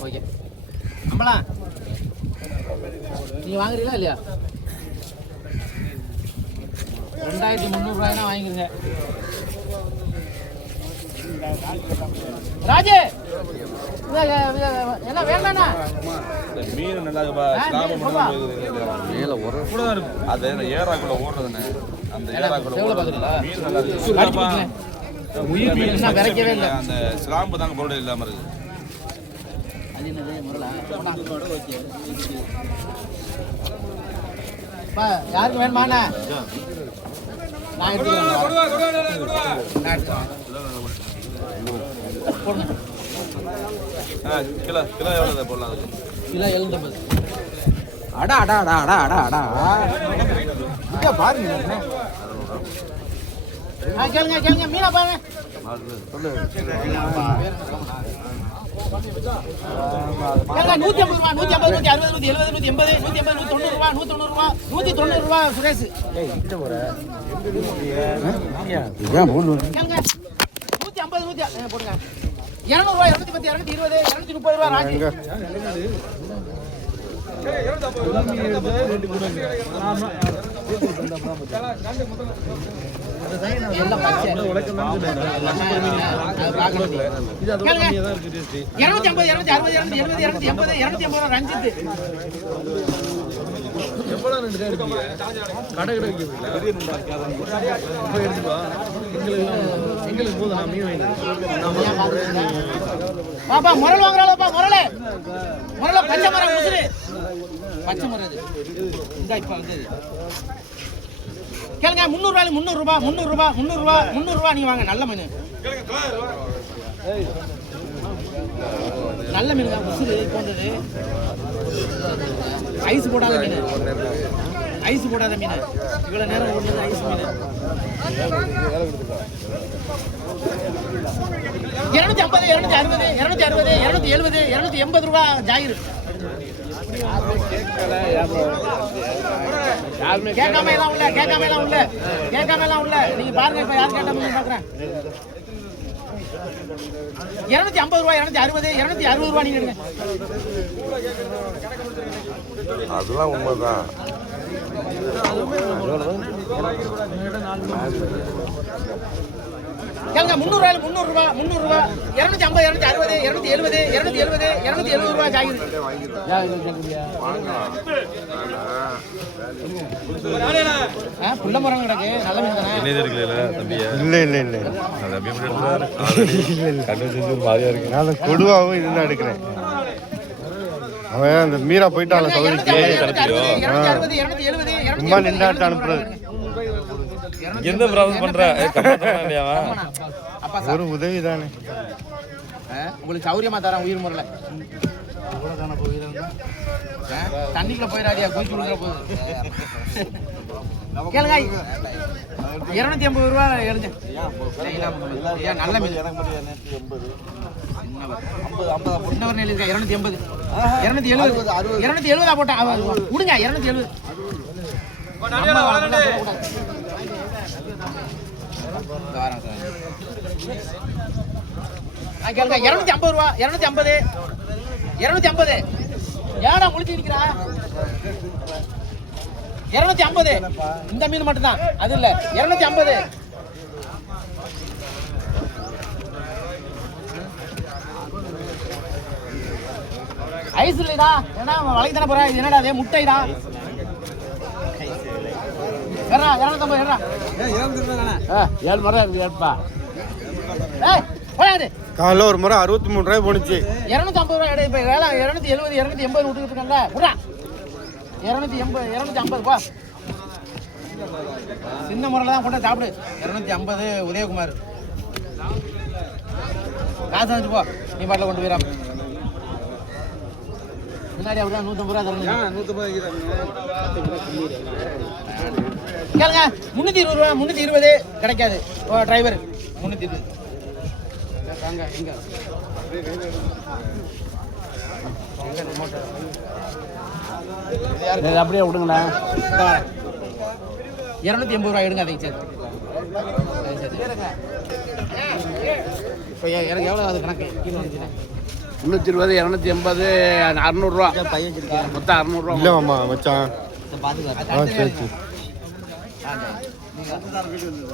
Okay. அம்பளா நீங்கள் வாங்குறீங்களா இல்லையா? ரெண்டாயிரத்தி முந்நூறுரூவாய்னா வாங்கிக்கிறங்க ராஜே! என்ன வேண்டாண்ணா. மீன் நல்லா மேல ஒரு கூட தான் இருக்கு. அது இந்த ஏராக்குள்ள ஓடுறதுன்னு. அந்த எவ்வளோ மீன் என்ன விரைக்கவே இல்லை. அந்த ஸ்லாம்பு தாங்க பொருள் இல்லாம இருக்கு அது என்னது? முரளா? பா யாருக்கு வேணுமாண்ணா கிலோ கிலோ எவ்வளவு போடலாம் கிலோ எழுநூத்தம்பது. அடா அடா அடா அடா அடா அடா. இங்க பாருங்க ஆ கேளுங்க கேளுங்க மீனா பாருங்க நூத்தி ஐம்பது ரூபா நூத்தி ஐம்பது நூத்தி அறுபது நூத்தி எழுபது நூத்தி எண்பது நூத்தி எண்பது நூத்தி தொண்ணூறு ரூபா நூத்தி தொண்ணூறு ரூபா நூத்தி தொண்ணூறு ரூபா சுரேஷ் கேளுங்க நூத்தி ஐம்பது நூத்தி ஆ, போடுங்க இரநூறுவா இருநூத்தி பத்து இருநூத்தி இருபது இருநூத்தி முப்பது ரூபா ராஜி பச்சை. இருநூத்தி ஐம்பது, இருநூத்தி அறுபது, இருநூத்தி எழுபது, இருநூத்தி எண்பது, இருநூத்தி பாப்பா முரல் வாங்குறாளப்பா முரளே முரல பச்சை மரம் பச்சை மரம் இதுதான் இப்போ வந்து கேளுங்க முந்நூறு முந்நூறுரூபா முந்நூறுரூபா முந்நூறுரூவா முந்நூறுரூவா நீங்கள் வாங்க. நல்ல மீன். நல்ல மீன் தான். உசுறு போன்றது ஐஸ் போடாத மீன். ஐஸ் போடாத மீன். இவ்வளோ நேரம் ஓடுறது ஐஸ் மீன். இரநூத்தி ஐம்பது இரநூத்தி அறுபது இரநூத்தி அறுபது இரநூத்தி எழுபது இரநூத்தி எண்பது ரூபா ஜாயிரு. கேட்காம எல்லாம் உள்ள கேட்காம எல்லாம் உள்ள கேட்காம எல்லாம் உள்ள நீங்க பாருங்க இப்ப யார் கேட்டாம பாக்குறேன் இருநூத்தி ஐம்பது ரூபாய் இருநூத்தி அறுபது இருநூத்தி அறுபது ரூபா நீங்க அதெல்லாம் உண்மைதான். கேளுங்க முந்நூறு ரூபாய் முந்நூறு ரூபா முந்நூறு ரூபா இருநூத்தி ஐம்பது இருநூத்தி அறுபது இருநூத்தி எழுபது இருநூத்தி எழுபது இருநூத்தி எழுபது ரூபா ஜாயிரு ஆ, புள்ள மரம் கிடக்கு. நல்ல மீன் தானே? என்ன இருக்குல்ல தம்பியா? இல்லை இல்லை இல்லை. நான் கொடுவாவும் இதுதான் எடுக்கிறேன். அவன் அந்த மீரா போயிட்டான் சவுதிக்கு சும்மா நின்றாட்டு அனுப்புறது. எந்த ப்ராசஸ் பண்ற? இல்லையாவா அப்பா சார். ஒரு உதவி தானே. உங்களுக்கு சௌரியமா தரேன் உயிர் முறையில. தண்ணிக்குள்ள போயிடாதியா குளிச்சு விழுந்துற போகுது கேளுங்க இருநூத்தி எண்பது ரூபா எழுந்து ஏன் நல்ல மீன். இன்னவர் நெல் இருக்கா இருநூத்தி எண்பது இருநூத்தி எழுபது. இருநூத்தி எழுபதா போட்டா விடுங்க இருநூத்தி எழுபது. இரநூத்தி ஐம்பது ரூபா இரநூத்தி ஐம்பது இருநூத்தி ஐம்பது ஏடா முடிச்சு நிற்கிறா இரநூத்தி ஐம்பது. இந்த மீன் மட்டும்தான். அது இல்லை. இரநூத்தி ஐம்பது. ஐஸ் இல்லைடா. ஏன்னா வளைக்கு தானே போறா? இது என்னடா அதே முட்டைடா? ஏழு மரம் இருக்கு ஏற்பா. காலைல ஒரு முறை அறுபத்தி மூணு ரூபாய் போணுச்சு. இரநூத்தி ஐம்பது ரூபா எடை இப்போ வேலை இரநூத்தி எழுபது இரநூத்தி எண்பது விட்டுக்கிட்டு இருக்கேன்ல விட்றா. இரநூத்தி எண்பது இரநூத்தி ஐம்பது பா. சின்ன முறையில் தான் கொண்டு சாப்பிடு. இரநூத்தி ஐம்பது உதயகுமார். காசு வந்துட்டு போ. நீ பாட்டில் கொண்டு போயிடாம. முன்னாடி அப்படிதான் நூற்றம்பது ரூபா தரணும். கேளுங்க முந்நூற்றி இருபது ரூபா முந்நூற்றி இருபது கிடைக்காது. டிரைவர் முந்நூற்றி இருபது. எங்க அப்படியே விடுங்கண்ணா. இரநூத்தி எண்பது ரூபா எடுங்க அதை சேர்த்து. இப்போ எனக்கு எவ்வளோ அது கணக்கு? கீழே வந்துச்சுன்னா. முந்நூற்றி இருபது இரநூத்தி எண்பது வச்சிருக்கேன். மொத்தம் அறநூறுவா இல்லை மாமா மச்சான். ஆ சரி சரி.